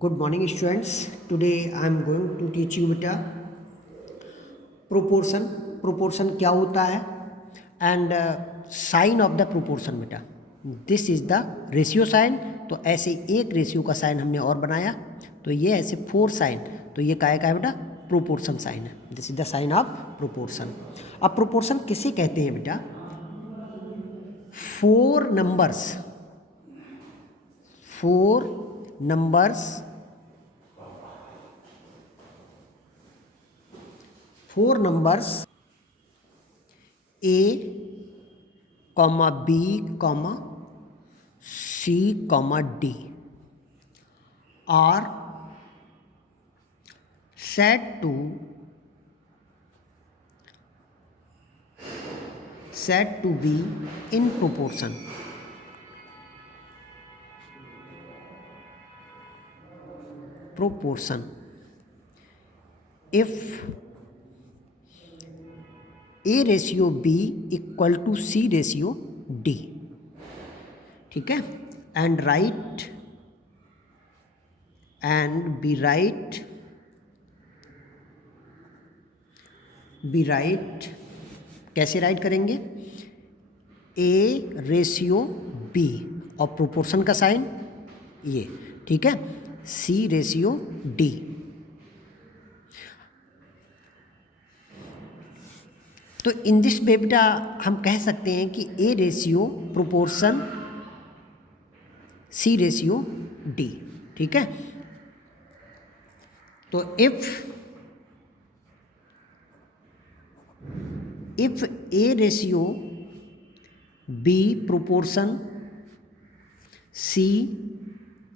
Good morning, students. Today I am going to teach you beta proportion. Proportion क्या होता है and sign of the proportion बेटा. This is the ratio sign. तो ऐसे एक ratio का साइन हमने और बनाया, तो ये ऐसे 4 साइन, तो ये काय का है बेटा प्रोपोर्शन साइन है. This is the sign of proportion. अब प्रोपोर्शन किसे कहते हैं बेटा? 4 numbers, 4 numbers, 4 numbers A, B, C, D are said to be in proportion. Proportion. If A ratio B equal to C ratio D, ठीक है, and write and B write कैसे write करेंगे? A ratio B और proportion का sign ये, ठीक है, C ratio D. तो इन दिस बेटा हम कह सकते हैं कि A ratio proportion C ratio D, ठीक है. तो if A ratio B proportion C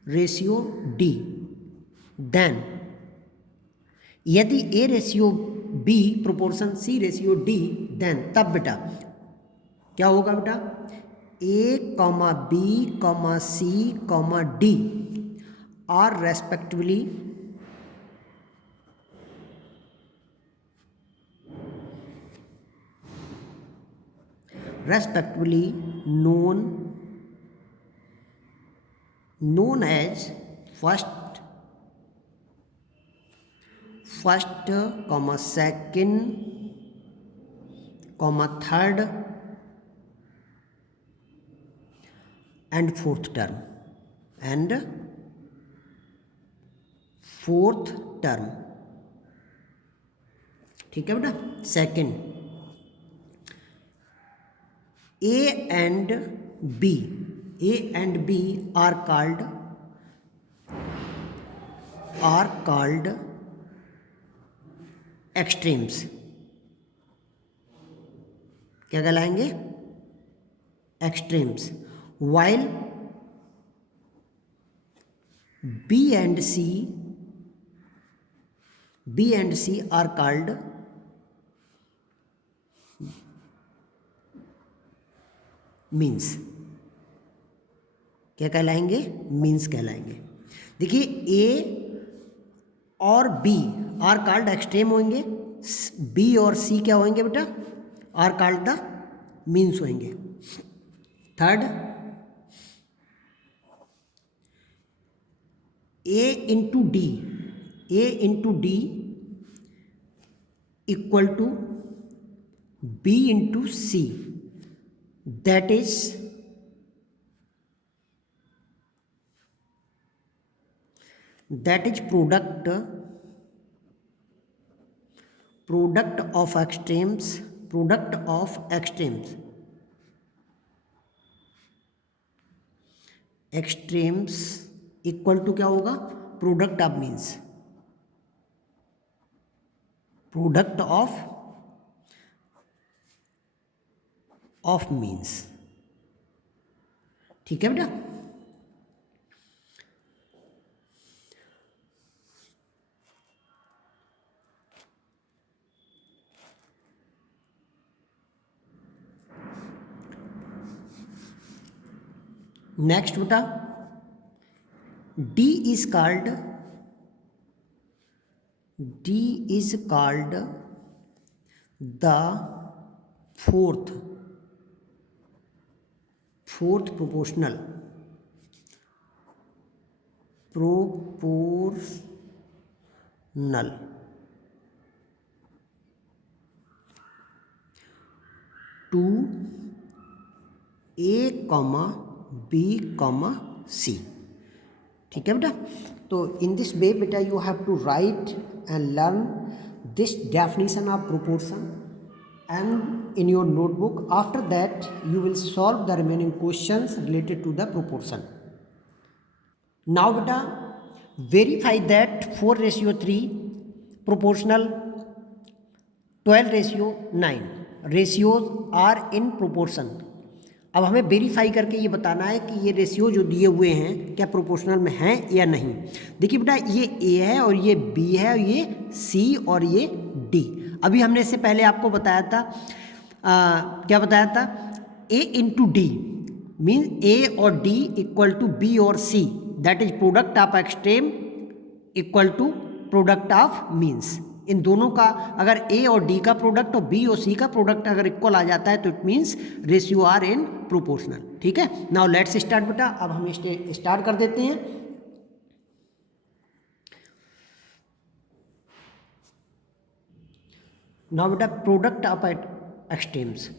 ratio D, then यदि A ratio B proportion C ratio D, then तब बेटा क्या होगा बेटा? A, B, C, D are respectively known as first, second, third and fourth term, ठीक है बेटा. Second, A and B are called extremes. क्या कहलाएंगे? Extremes. while B and C are called means. क्या कहलाएंगे? मीन्स कहलाएंगे. देखिए A और B आर कॉल्ड एक्सट्रीम होंगे, B और C क्या होंगे बेटा? आर कॉल्ड द मीन्स होंगे. Third, A into D equal to B into C, that is product of extremes equal to क्या होगा? Product of means, product of means, ठीक है बेटा. नेक्स्ट बेटा, D is called the fourth proportional proportional to A comma B comma C. ठीक है बेटा, तो इन दिस वे बेटा you have to write and learn this definition of proportion and in your notebook. After that you will solve the remaining questions related to the proportion. Now beta verify that 4:3 proportional 12:9 ratios are in proportion. अब हमें verify करके ये बताना है कि ये ratio जो दिए हुए हैं क्या प्रोपोर्शनल में हैं या नहीं। देखिए बेटा ये ए है और ये बी है और ये सी और ये डी। अभी हमने इससे पहले आपको बताया था क्या बताया था, A into D mean A और डी इक्वल टू बी और C, that is product of extreme equal to product of means. इन दोनों का अगर ए और डी का प्रोडक्ट और बी और सी का प्रोडक्ट अगर इक्वल आ जाता है तो it means ratio are in proportional. ठीक है, नाउ लेट्स स्टार्ट बेटा। अब हम स्टार्ट कर देते हैं। नाउ बेटा product of extremes,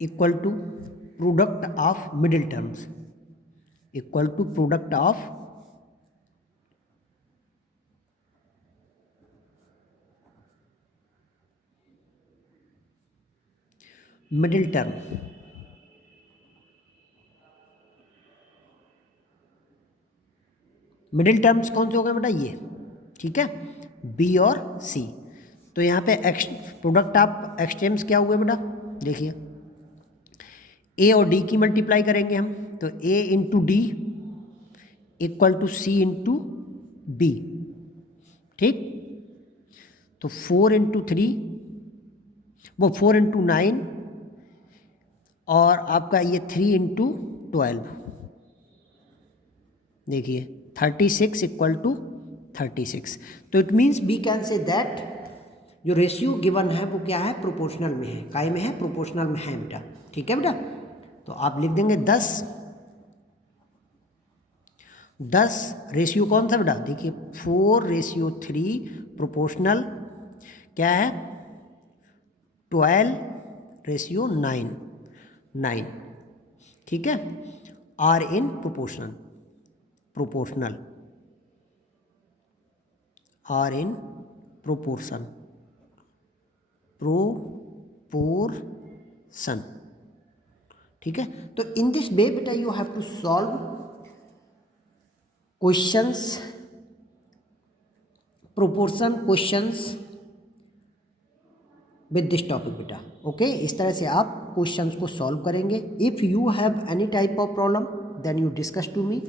equal to product of middle terms, equal to product of middle term. Middle terms कौन से हो गए बेटा ये, ठीक है, बी और सी। तो यहाँ पे प्रोडक्ट ऑफ एक्सट्रीम्स क्या हुए बेटा, देखिए ए और डी की मल्टीप्लाई करेंगे हम, तो A into D equal to C into B. ठीक, तो 4 इंटू 3 वो 4 इंटू 9 और आपका ये 3 इंटू 12, देखिए 36 इक्वल टू 36। तो it means we can say that जो रेशियो गिवन है वो क्या है, प्रोपोर्शनल में है। काय में है, प्रोपोर्शनल में है बेटा। ठीक है बेटा, तो आप लिख देंगे 10 रेशियो कौन सा बेटा, देखिए 4:3 प्रोपोर्शनल क्या है 12:9। ठीक है, are in proportional are in proportion. ठीक है, तो इन दिस वे बेटा you have to solve questions, proportion questions with this topic बेटा। ओके, इस तरह से आप क्वेश्चंस को सॉल्व करेंगे। If you have any type of problem then you discuss to me.